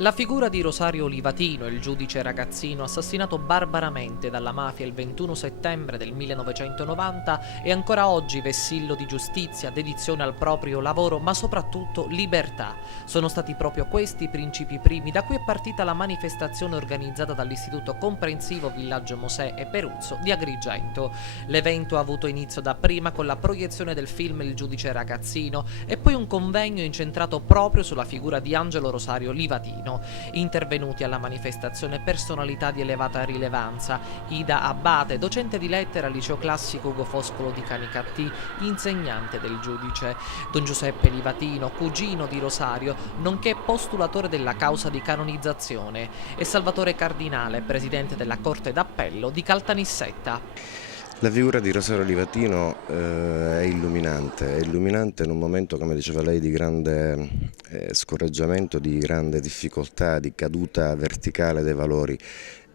La figura di Rosario Livatino, il giudice ragazzino assassinato barbaramente dalla mafia il 21 settembre del 1990, è ancora oggi vessillo di giustizia, dedizione al proprio lavoro, ma soprattutto libertà. Sono stati proprio questi i principi primi da cui è partita la manifestazione organizzata dall'Istituto Comprensivo Villaggio Mosè e Peruzzo di Agrigento. L'evento ha avuto inizio dapprima con la proiezione del film Il giudice ragazzino e poi un convegno incentrato proprio sulla figura di Angelo Rosario Livatino. Intervenuti alla manifestazione personalità di elevata rilevanza: Ida Abbate, docente di lettere al liceo classico Ugo Foscolo di Canicattì, insegnante del giudice; Don Giuseppe Livatino, cugino di Rosario, nonché postulatore della causa di canonizzazione, e Salvatore Cardinale, presidente della Corte d'Appello di Caltanissetta. La figura di Rosario Livatino è illuminante in un momento, come diceva lei, di grande scoraggiamento, di grande difficoltà, di caduta verticale dei valori.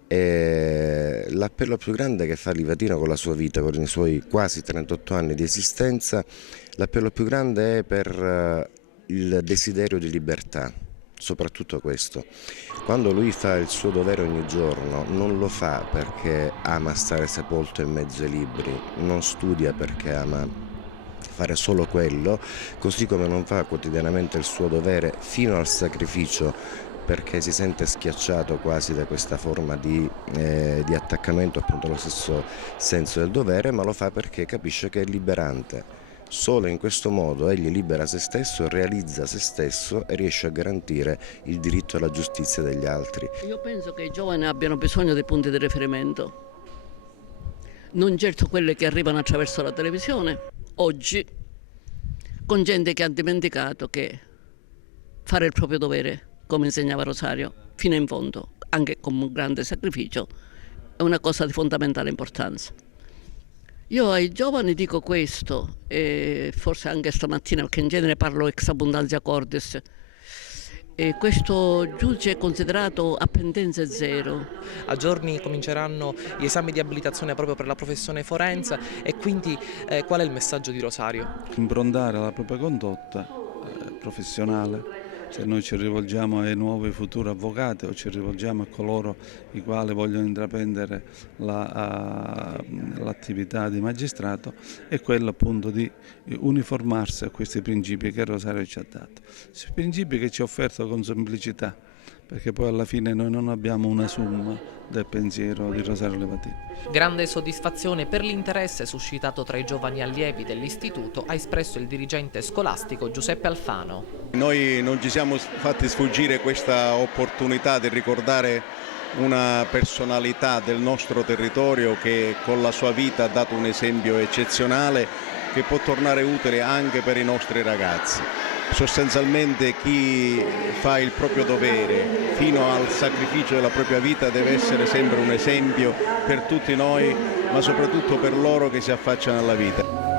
E l'appello più grande che fa Livatino con la sua vita, con i suoi quasi 38 anni di esistenza, l'appello più grande è per il desiderio di libertà. Soprattutto questo. Quando lui fa il suo dovere ogni giorno, non lo fa perché ama stare sepolto in mezzo ai libri, non studia perché ama fare solo quello, così come non fa quotidianamente il suo dovere fino al sacrificio, perché si sente schiacciato quasi da questa forma di attaccamento appunto allo stesso senso del dovere, ma lo fa perché capisce che è liberante. Solo in questo modo egli libera se stesso, realizza se stesso e riesce a garantire il diritto alla giustizia degli altri. Io penso che i giovani abbiano bisogno dei punti di riferimento, non certo quelle che arrivano attraverso la televisione, oggi, con gente che ha dimenticato che fare il proprio dovere, come insegnava Rosario, fino in fondo, anche con un grande sacrificio, è una cosa di fondamentale importanza. Io ai giovani dico questo, e forse anche stamattina, perché in genere parlo ex abundantia cordis, e questo giudice è considerato a pendenza zero. A giorni cominceranno gli esami di abilitazione proprio per la professione forense, e quindi qual è il messaggio di Rosario? Improntare la propria condotta professionale. Se noi ci rivolgiamo ai nuovi futuri avvocati o ci rivolgiamo a coloro i quali vogliono intraprendere l'attività di magistrato, è quello appunto di uniformarsi a questi principi che Rosario ci ha dato. Questi principi che ci ha offerto con semplicità, perché poi alla fine noi non abbiamo una somma del pensiero di Rosario Livatino. Grande soddisfazione per l'interesse suscitato tra i giovani allievi dell'istituto ha espresso il dirigente scolastico Giuseppe Alfano. Noi non ci siamo fatti sfuggire questa opportunità di ricordare una personalità del nostro territorio che con la sua vita ha dato un esempio eccezionale che può tornare utile anche per i nostri ragazzi. Sostanzialmente chi fa il proprio dovere fino al sacrificio della propria vita deve essere sempre un esempio per tutti noi, ma soprattutto per loro che si affacciano alla vita.